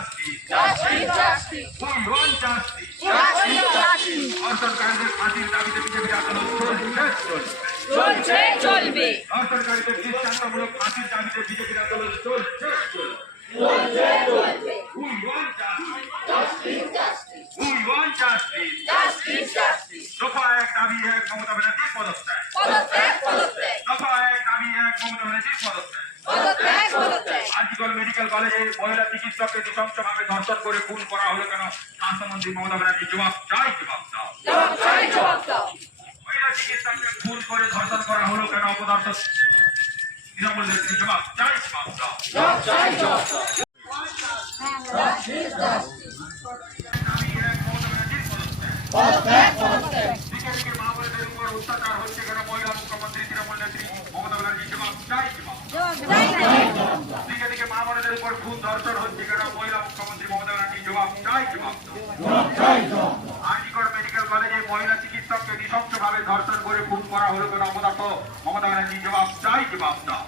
justice. We want justice. সরকারদের ফাঁসির দাবিতে বিজেপির আন্দোলন চলবে। সরকারদের দৃষ্টান্তমূলক ফাঁসির দাবিতে বিজেপির আন্দোলন চলছে। We want justice. We want justice. দফা এক দাবি এক মমতা ব্যানার্জির পদত্যাগ। দফা এক দাবি এক মমতা ব্যানার্জির পদত্যাগ। আরজিকর মেডিকেল কলেজে মহিলা চিকিৎসককে নৃশংসভাবে ধর্ষণ করে খুন করা হলো কেন? স্বাস্থ্যমন্ত্রী মমতা ব্যানার্জি জবাব চাই, জবাব দাও। মহিলা চিকিৎসককে খুন করে ধর্ষণ করা হলো কেন? অপদর্শক তৃণমূল নেত্রী জবাব চাই, জবাব দাও। দিকে মা বোনদের উপর অত্যাচার হচ্ছে কেন? মহিলা মুখ্যমন্ত্রী তৃণমূল নেত্রী মমতা ব্যানার্জি জবাব চাই, জবাব দাও। দিকে মা বোনদের উপর খুন ধর্ষণ হচ্ছে কেন? মহিলা মুখ্যমন্ত্রী মমতা ব্যানার্জি জবাব চাই, জবাব দাও। আরজিকর মেডিকেল কলেজে মহিলা চিকিৎসককে নৃশংসভাবে ধর্ষণ করে খুন করা হলো কেন? অপদার্থ মমতা ব্যানার্জি জবাব চাই, জবাব দাও।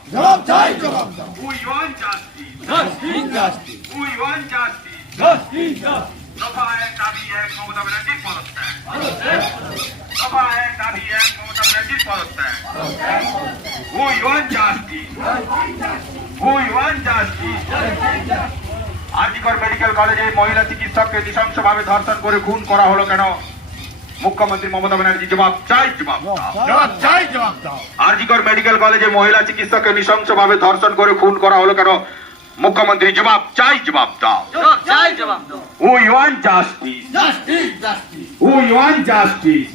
We want justice. We want justice. দফা এক দাবি এক মমতা ব্যানার্জির পদত্যাগ। দফা এক দাবি এক মমতা ব্যানার্জির পদত্যাগ। We want justice. We want justice. RG Kar medical কলেজে মহিলা চিকিৎসককে নৃশংসভাবে ধর্ষণ করে খুন করা হলো কেন? মুখ্যমন্ত্রী মমতা ব্যানার্জি জবাব চাই, জবাব দাও। আরজিকর মেডিকেল কলেজে মহিলা চিকিৎসককে নৃশংসভাবে ধর্ষণ করে খুন করা হলো কেন? মুখ্যমন্ত্রী জবাব চাই, জবাব দাও। We want justice. We want justice.